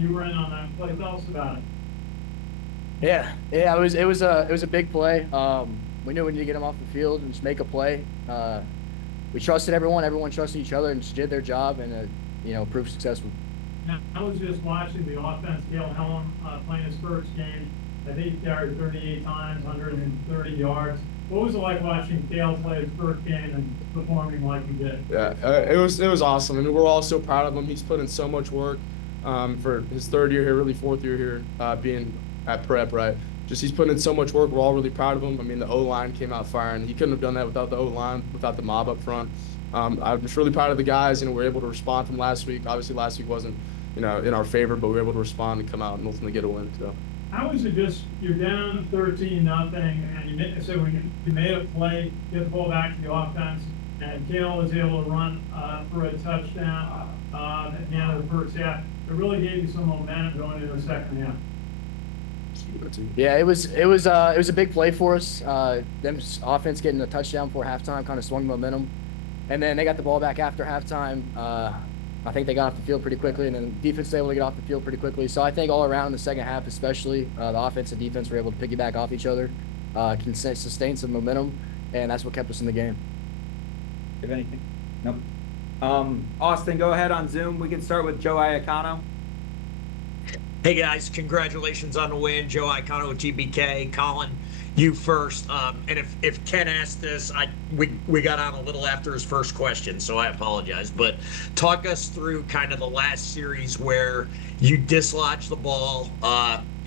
You were in on that play. Tell us about it. Yeah, it was a big play. We knew we needed to get him off the field and just make a play. We trusted everyone. Everyone trusted each other and just did their job, and proved successful. Now, I was just watching the offense. Dale Helm playing his first game. I think he carried 38 times, 130 yards. What was it like watching Dale play his first game and performing like he did? Yeah, it was awesome. I mean, we're all so proud of him. He's put in so much work for his third year here, really fourth year here, being at prep, right? Just he's putting in so much work. We're all really proud of him. I mean, the O-line came out firing. He couldn't have done that without the O-line, without the mob up front. I'm just really proud of the guys. We were able to respond from last week. Obviously, last week wasn't, in our favor, but we were able to respond and come out and ultimately get a win. So. How is it just you're down 13-0 and you made a play, get the ball back to the offense, and Dale was able to run for a touchdown at the end of the first half. It really gave you some momentum going into the second half. Yeah, it was a big play for us. Them offense getting a touchdown before halftime kind of swung momentum, and then they got the ball back after halftime. I think they got off the field pretty quickly, and then defense was able to get off the field pretty quickly. So I think all around in the second half, especially the offense and defense were able to piggyback off each other, can sustain some momentum, and that's what kept us in the game. Have anything? Nope. Austin, go ahead on Zoom. We can start with Joe Iacano. Hey guys, congratulations on the win. Joe Iacano with GBK. Collin, you first. And if Ken asked this, we got on a little after his first question, so I apologize. But talk us through kind of the last series where you dislodged the ball.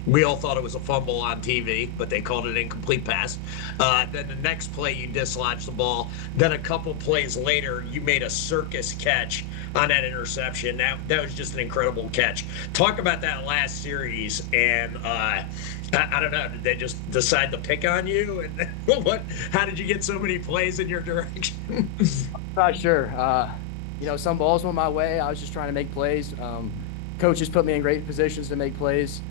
We all thought it was a fumble on TV, but they called it an incomplete pass. Then the next play, you dislodged the ball. Then a couple plays later, you made a circus catch on that interception. That was just an incredible catch. Talk about that last series, and I don't know, did they just decide to pick on you? And how did you get so many plays in your direction? Not sure. Some balls went my way. I was just trying to make plays. Coaches put me in great positions to make plays.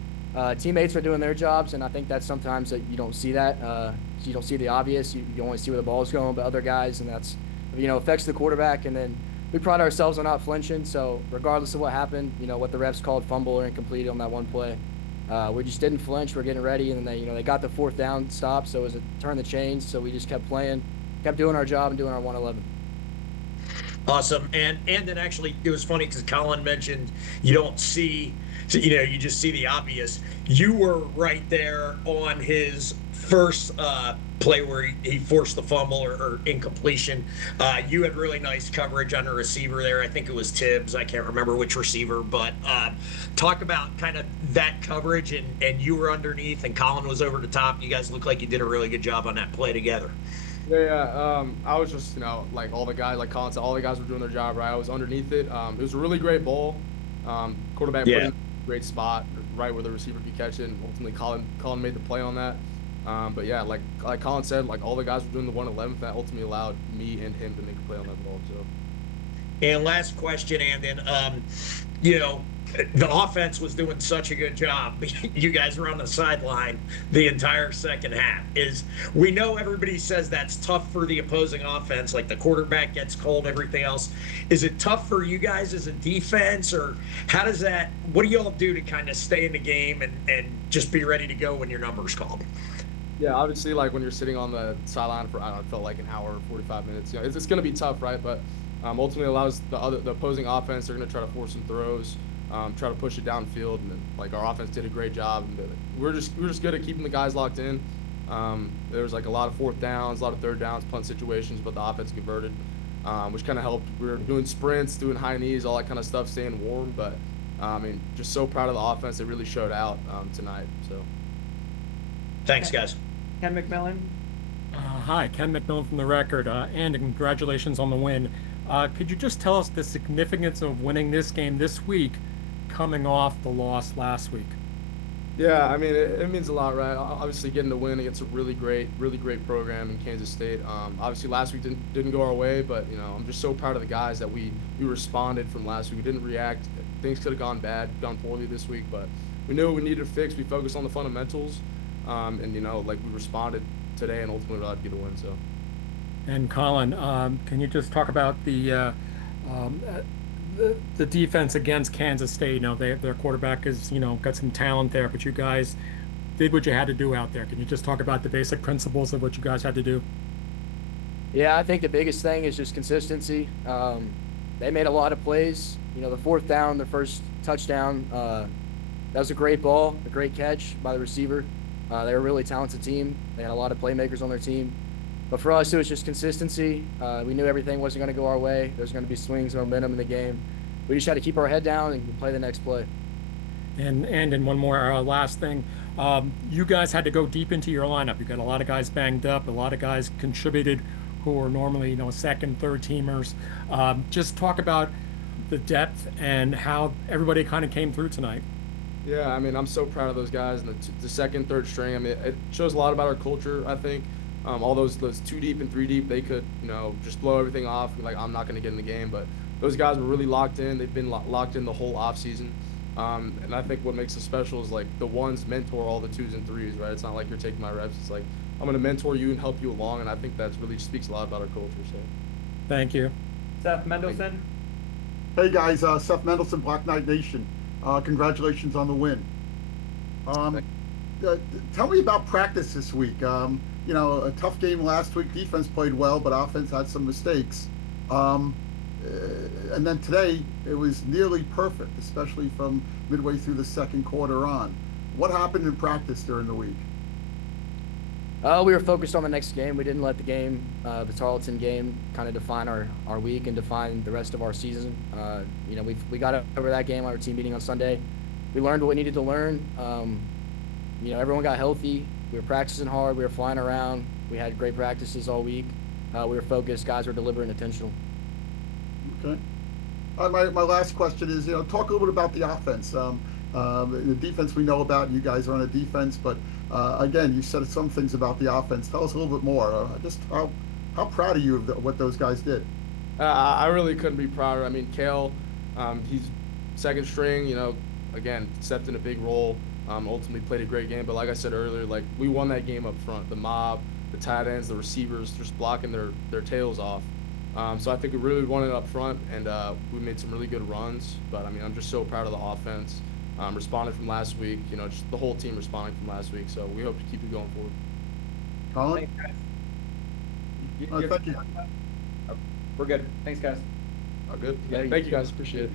Teammates are doing their jobs, and I think that sometimes that you don't see that. You don't see the obvious. You only see where the ball's going, but other guys, and that's affects the quarterback. And then we pride ourselves on not flinching. So regardless of what happened, what the refs called fumble or incomplete on that one play, we just didn't flinch. We're getting ready, and then they got the fourth down stop, so it was a turn the change. So we just kept playing, kept doing our job and doing our 111. Awesome. And then actually, it was funny because Collin mentioned you don't see. So, you just see the obvious. You were right there on his first play where he forced the fumble or incompletion. You had really nice coverage on the receiver there. I think it was Tibbs. I can't remember which receiver. But talk about kind of that coverage, and you were underneath, and Collin was over the top. You guys looked like you did a really good job on that play together. Yeah. I was just, like all the guys, like Collin said, all the guys were doing their job, right? I was underneath it. It was a really great ball. Quarterback put it in a great spot, right where the receiver could catch it, and ultimately Collin made the play on that. But yeah, like Collin said, like all the guys were doing the 111. That ultimately allowed me and him to make a play on that ball. So. And last question, Andon. The offense was doing such a good job. You guys were on the sideline the entire second half. We know everybody says that's tough for the opposing offense, like the quarterback gets cold, everything else. Is it tough for you guys as a defense, or what do y'all do to kind of stay in the game and just be ready to go when your number's called? Yeah, obviously, like when you're sitting on the sideline for, I don't know, it felt like an hour or 45 minutes. It's going to be tough, right? But ultimately allows the opposing offense, they're going to try to force some throws. Try to push it downfield, and then like our offense did a great job. And we're just good at keeping the guys locked in. There was like a lot of fourth downs, a lot of third downs, punt situations, but the offense converted, which kind of helped. We were doing sprints, doing high knees, all that kind of stuff, staying warm. But just so proud of the offense. It really showed out tonight. So thanks, guys. Ken McMillan. Hi, Ken McMillan from The Record, and congratulations on the win. Could you just tell us the significance of winning this game this week, coming off the loss last week? Yeah, I mean, it means a lot, right? Obviously, getting the win against a really great program in Kansas State. Obviously, last week didn't go our way, but I'm just so proud of the guys that we responded from last week. We didn't react. Things could have gone poorly this week, but we knew what we needed to fix. We focused on the fundamentals, and we responded today, and ultimately we're allowed to get a win. So. And Collin, can you just talk about the the defense against Kansas State, their quarterback is, got some talent there, but you guys did what you had to do out there. Can you just talk about the basic principles of what you guys had to do? Yeah, I think the biggest thing is just consistency. They made a lot of plays. The fourth down, their first touchdown, that was a great ball, a great catch by the receiver. They were a really talented team. They had a lot of playmakers on their team. But for us, it was just consistency. We knew everything wasn't going to go our way. There's going to be swings and momentum in the game. We just had to keep our head down and play the next play. And one more last thing. You guys had to go deep into your lineup. You got a lot of guys banged up. A lot of guys contributed who are normally, second, third teamers. Just talk about the depth and how everybody kind of came through tonight. Yeah, I mean, I'm so proud of those guys and the second, third string. I mean, it shows a lot about our culture, I think. All those 2 deep and 3 deep, they could, just blow everything off. Like, I'm not going to get in the game. But those guys were really locked in. They've been locked in the whole offseason. And I think what makes us special is, like, the ones mentor all the 2s and 3s, right? It's not like you're taking my reps. It's like, I'm going to mentor you and help you along. And I think that really speaks a lot about our culture. So, thank you. Seth Mendelson. Hey guys, Seth Mendelson, Black Knight Nation. Congratulations on the win. Tell me about practice this week. A tough game last week. Defense played well, but offense had some mistakes. And then today, it was nearly perfect, especially from midway through the second quarter on. What happened in practice during the week? We were focused on the next game. We didn't let the game, the Tarleton game, kind of define our week and define the rest of our season. We got over that game, our team meeting on Sunday. We learned what we needed to learn. Everyone got healthy. We were practicing hard. We were flying around. We had great practices all week. We were focused. Guys were deliberate and intentional. Okay. My last question is, talk a little bit about the offense. The defense we know about. You guys are on a defense, but again, you said some things about the offense. Tell us a little bit more. Just how proud are you of what those guys did? I really couldn't be prouder. I mean, Kale, he's second string, again, stepped in a big role, ultimately played a great game. But like I said earlier, like, we won that game up front. The mob, the tight ends, the receivers, just blocking their tails off. So I think we really won it up front, and we made some really good runs. But, I mean, I'm just so proud of the offense. Responded from last week, just the whole team responding from last week. So we hope to keep it going forward. Collin? Thanks, guys. Thank you. We're good. Thanks, guys. Good. Thank you guys. Appreciate it.